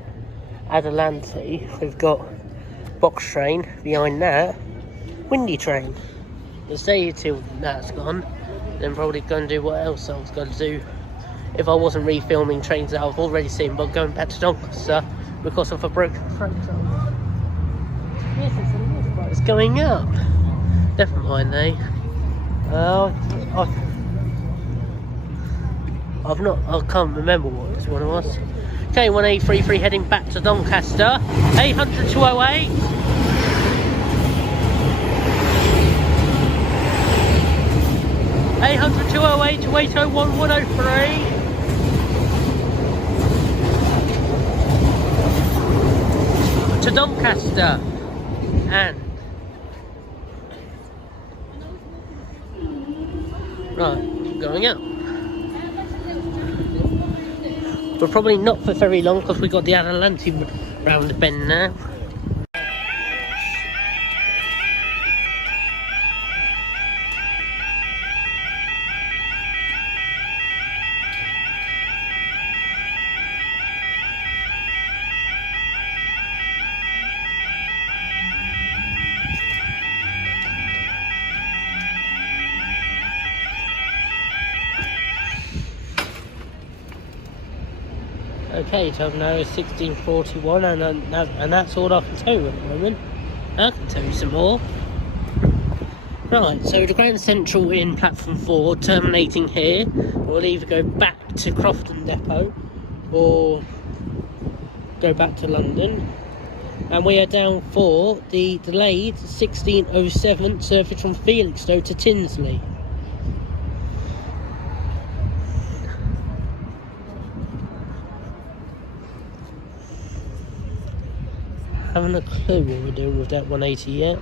Adelante, we've got box train. Behind that, windy train. We'll stay here till that's gone, then probably go and do what else I was going to do if I wasn't re-filming trains that I've already seen, but going back to Doncaster because of a broken freight train. Yes, it's going up. Never mind, eh? I can't remember what this one was. Okay, 1833 heading back to Doncaster. 800 to 08. 800 208 to 801 103. To Doncaster and right, going out. But probably not for very long because we got the Adelante round the bend now. Okay, time now is 16:41, and that's all I can tell you at the moment. I can tell you some more. Right, so the Grand Central in platform 4, terminating here, will either go back to Crofton Depot or go back to London. And we are down for the delayed 16:07 service from Felixstowe to Tinsley. Haven't a clue what we're doing with that 180 yet.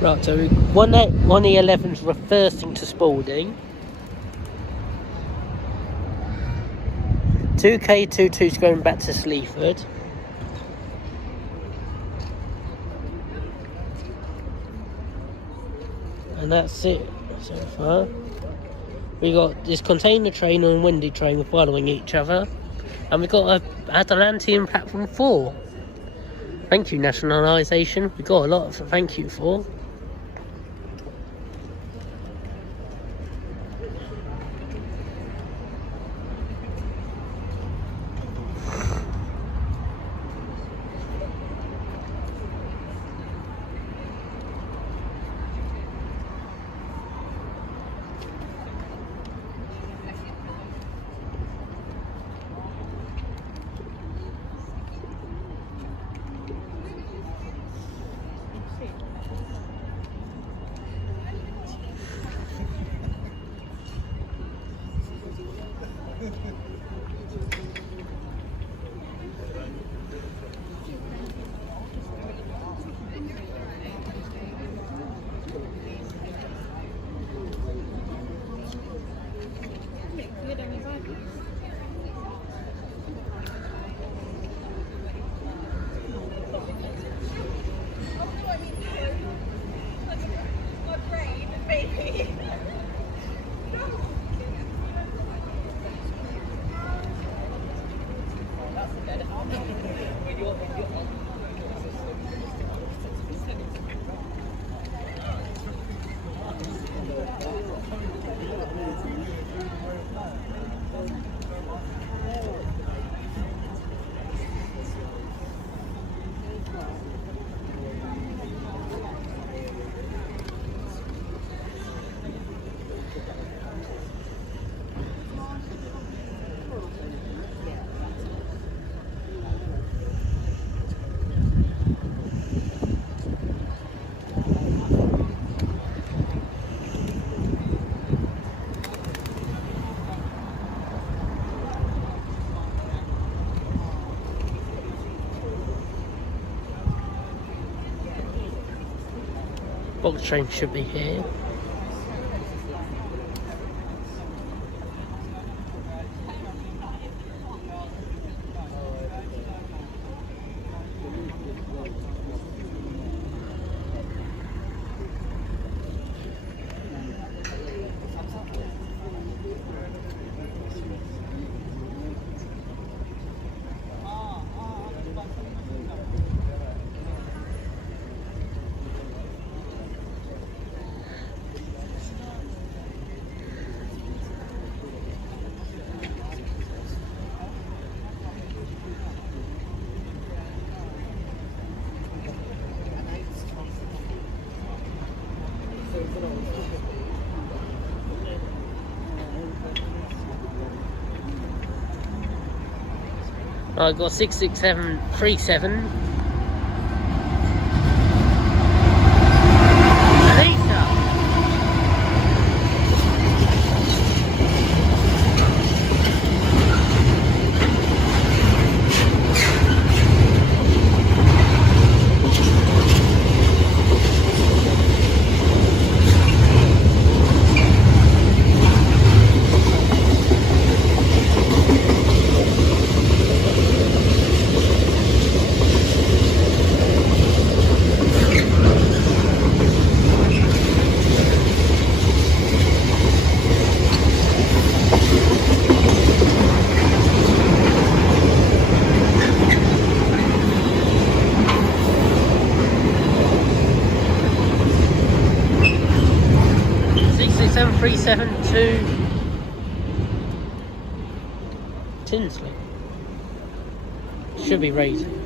Right, so 1E11's reversing to Spalding. 2K22's going back to Sleaford. And that's it so far. We got this container train and windy train following each other. And we got a Adelante in platform 4. Thank you, nationalisation. We got a lot to thank you for. Box train should be here. I've got 66737. To Tinsley. Should be raising.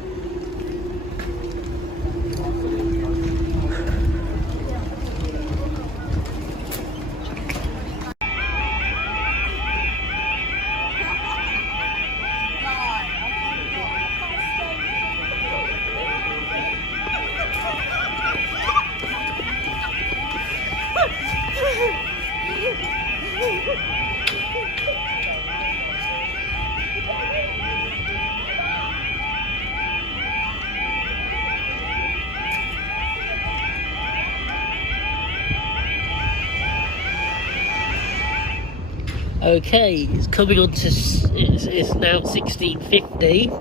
Okay, it's coming on to, it's now 16:50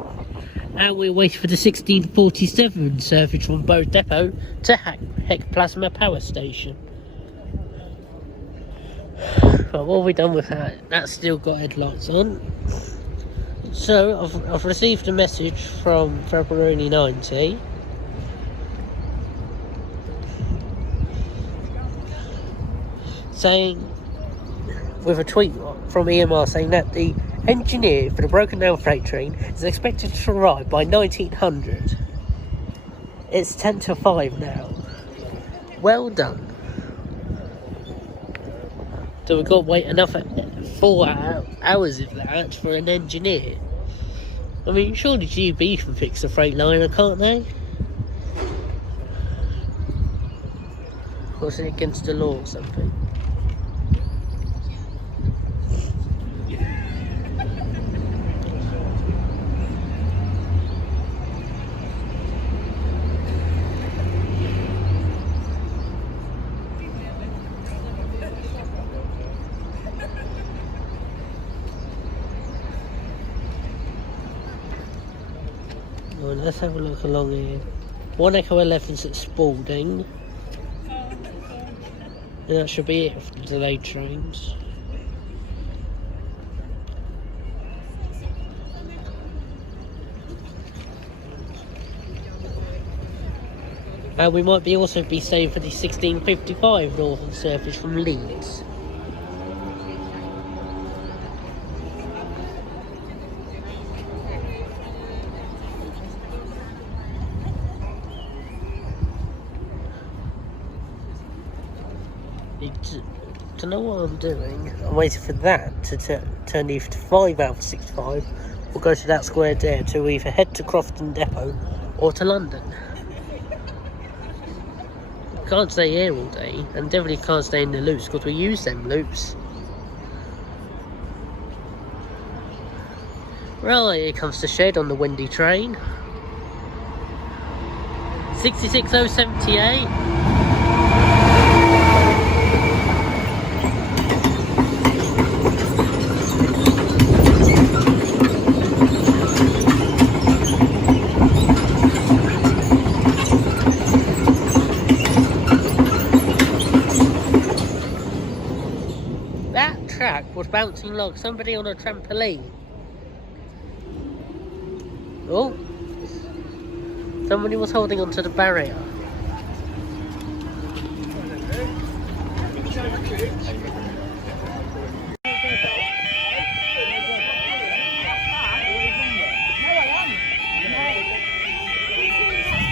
and we're waiting for the 16:47 service from Bow Depot to Heck Plasma Power Station. But what have we done with that? That's still got headlights on. So I've received a message from February 90 saying, with a tweet from EMR saying that the engineer for the broken down freight train is expected to arrive by 1900. It's 10 to 5 now. Well done. So we've got to wait another 4 hours of that for an engineer. I mean, surely GB can fix a freight liner, can't they? Or is it against the law or something? Well, let's have a look along here. 1 Echo 11's at Spalding. And that should be it for the delayed trains. And we might be also be staying for the 16:55 Northern service from Leeds. To know what I'm doing, I'm waiting for that to turn either to 5 out of 65 or go to that square there to either head to Crofton Depot or to London. Can't stay here all day, and definitely can't stay in the loops because we use them loops. Right, here comes the shed on the windy train. 66078. bouncing log. Somebody on a trampoline. Oh. Somebody was holding onto the barrier.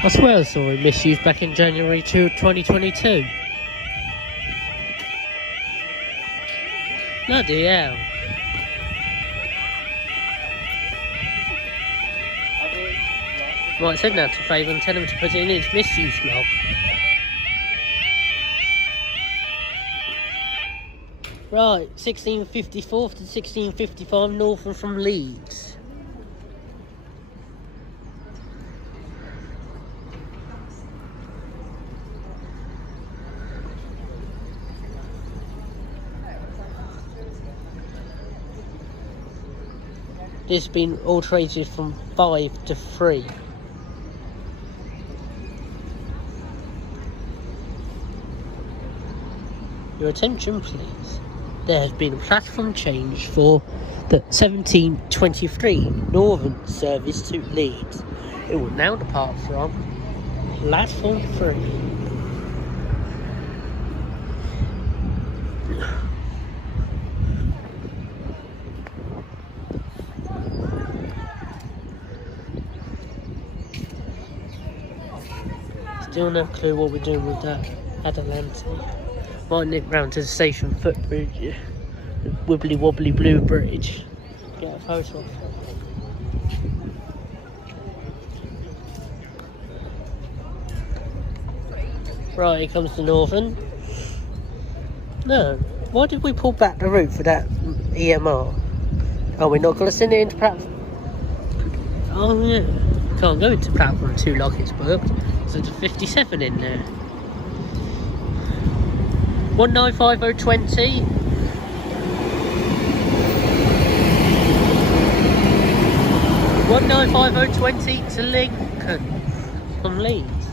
I swear I saw it misused back in January 2022. Bloody hell. Right, send that to Faber and tell him to put it in his misuse log. Right, 1654 to 1655 northern from Leeds. This has been alterated from 5 to 3. Your attention please. There has been a platform change for the 1723 Northern service to Leeds. It will now depart from platform 3. Still no clue what we're doing with that Adelante. Might nip round to the station footbridge, the wibbly wobbly blue bridge. Get a photo of it. Right, here comes the Northern. No, why did we pull back the route for that EMR? Oh, we're not going to send it into platform. Oh yeah, can't go into platform 2 like it's booked. So there's a 57 in there. 195020. 195020 to Lincoln from Leeds.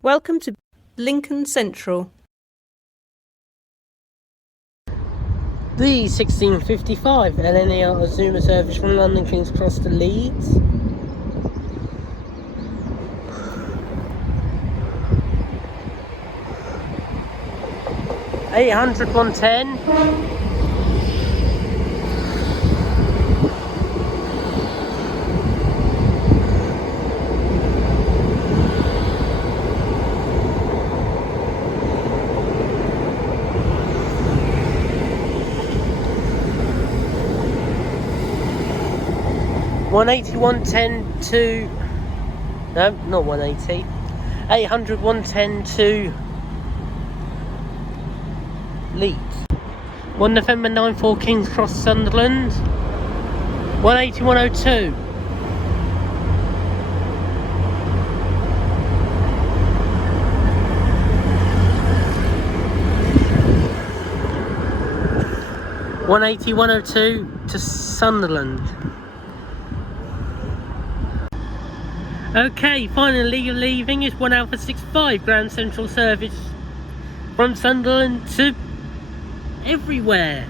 Welcome to Lincoln Central. The 1655 LNER Azuma service from London King's Cross to Leeds. $800 110. $180 110 to no, not 180. $800 110 to Leeds. 1 November 94 King's Cross Sunderland. 180 102. $180 102 to Sunderland. Okay, finally leaving is 1 Alpha 65 Grand Central service from Sunderland to everywhere.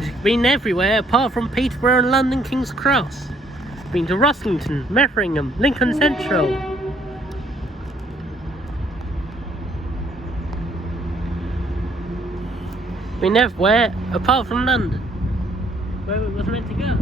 It's been everywhere apart from Peterborough and London King's Cross. It's been to Ruskington, Metheringham, Lincoln Central. Been everywhere apart from London, where it was meant to go.